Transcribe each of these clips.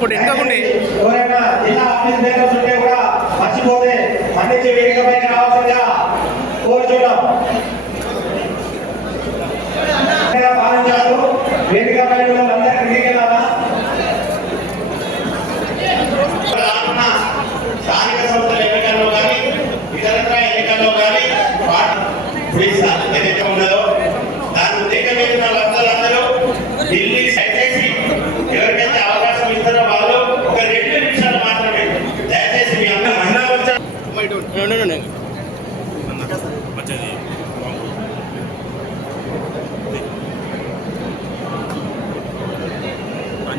కూడా ఎందుకంటే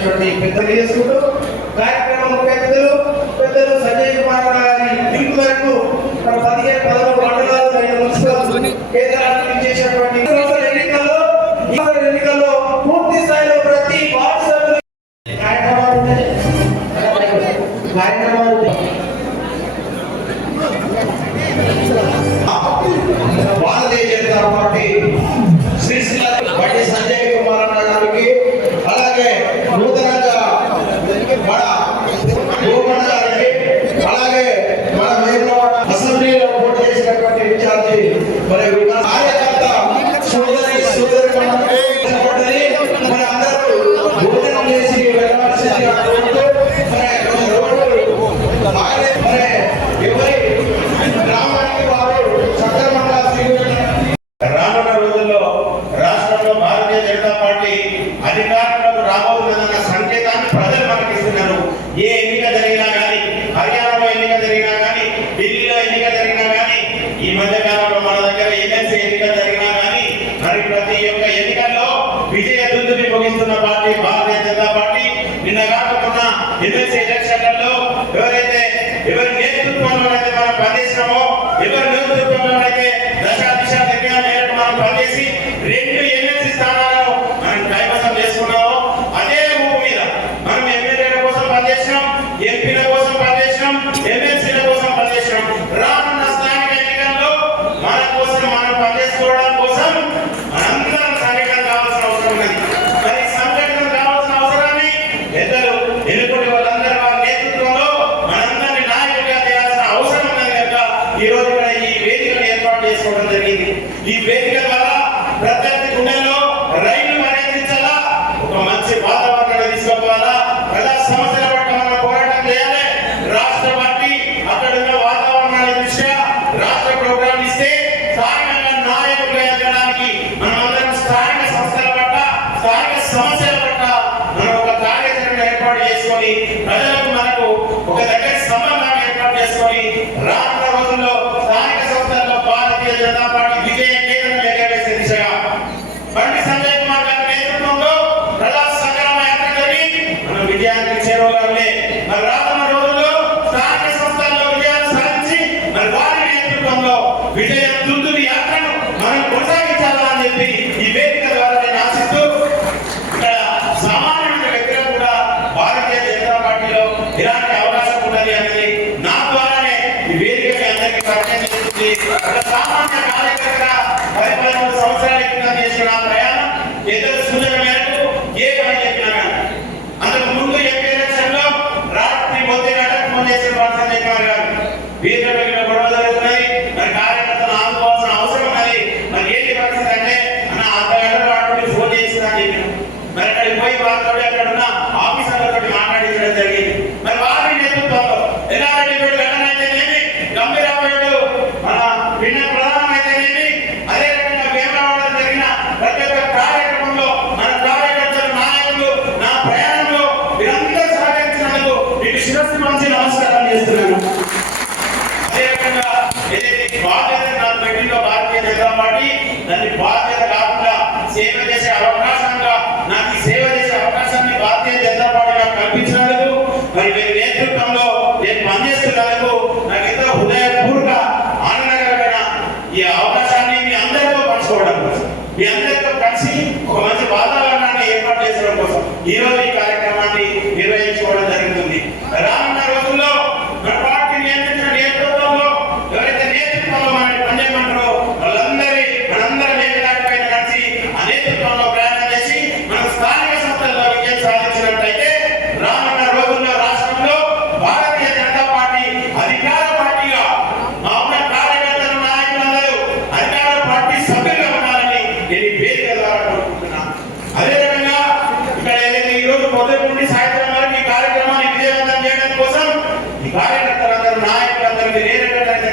వచ్చినటువంటి పెద్దలు చేసుకుంటూ కార్యక్రమం పెద్దలు పెద్దలు సంజయ్ కుమార్ గారి ఇంటి వరకు పదిహేను పదమూడు మండలాలు రెండు మున్సిపల్ కేంద్రాలు చేసినటువంటి ప్రతి యొక్క ఎన్నికల్లో విజయ దుందుని ముగిస్తున్న పార్టీ భారతీయ జనతా పార్టీ నిన్న కాకుండా ఎమ్మెల్సీ ఎలక్షన్ రైలు అనేది ఒక మంచి వాతావరణాన్ని తీసుకోవాలా ప్రజా సమస్యల పట్ల పోరాటం చేయాలి. రాష్ట్ర పార్టీ అక్కడ ఉన్న వాతావరణాన్ని దృష్ట్యా రాష్ట్ర ప్రోగ్రాం ఇస్తే స్థానికంగా నాయకులు ఎదగడానికి మనం అందరం స్థానిక సంస్థల పట్ల స్థానిక సమస్యల పట్ల మనం ఒక కార్యాచరణ ఏర్పాటు చేసుకొని ప్రజలకు మనకు ఒక దగ్గర సమాధానం ఏర్పాటు చేసుకొని రా చేస్తున్నాను అదేవిధంగా ఏదైతే బాధ్యత నాకు పెట్టిందో భారతీయ జనతా పార్టీ దాన్ని బాధ్యత కాకుండా సేవ అవకాశంగా నాకు సేవ చేసే అవకాశాన్ని భారతీయ జనతా పార్టీ నాకు కల్పించలేదు మరి అధికార పార్టీగా మా ఉన్న కార్యకర్తలు నాయకులందరూ అధికార పార్టీ సభ్యులుగా ఉండాలని నేను వేదిక ద్వారా కోరుకుంటున్నా. అదేవిధంగా ఇక్కడ ఏదైతే ఈ కార్యక్రమాన్ని కోసం ఈ కార్యకర్తలందరూ నాయకులందరూ మీరు ఏ రకంగా